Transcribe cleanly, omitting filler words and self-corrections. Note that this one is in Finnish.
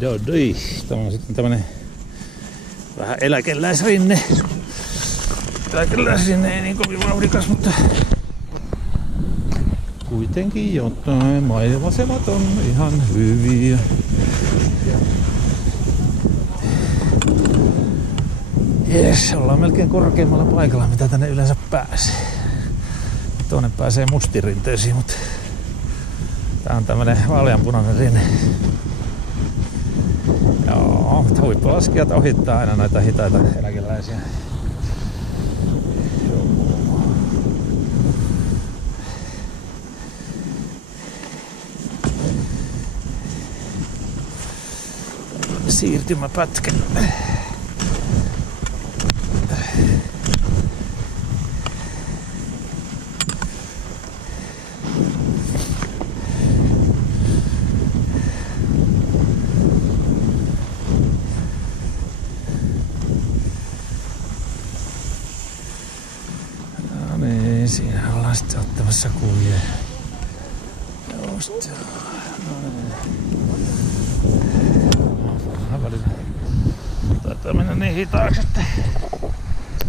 Dodoi. Tämä on sitten tämmönen vähän eläkeläisrinne. Eläkeläisrinne ei niin kovin vauhdikas, mutta kuitenkin jotain. Maisemat on ihan hyviä. Jes, ollaan melkein korkeammalla paikalla, mitä tänne yleensä pääsee. Tuonne pääsee mustirinteisiin, mutta tää on tämmönen vaaleanpunainen rinne. Joo, huippulaskijat ohittaa aina näitä hitaita eläkeläisiä. Siirtymäpätkä. No niin, siinä ollaan sitten ottamassa kuvia. Just. No niin. Taitaa mennä niin hitaaksi, että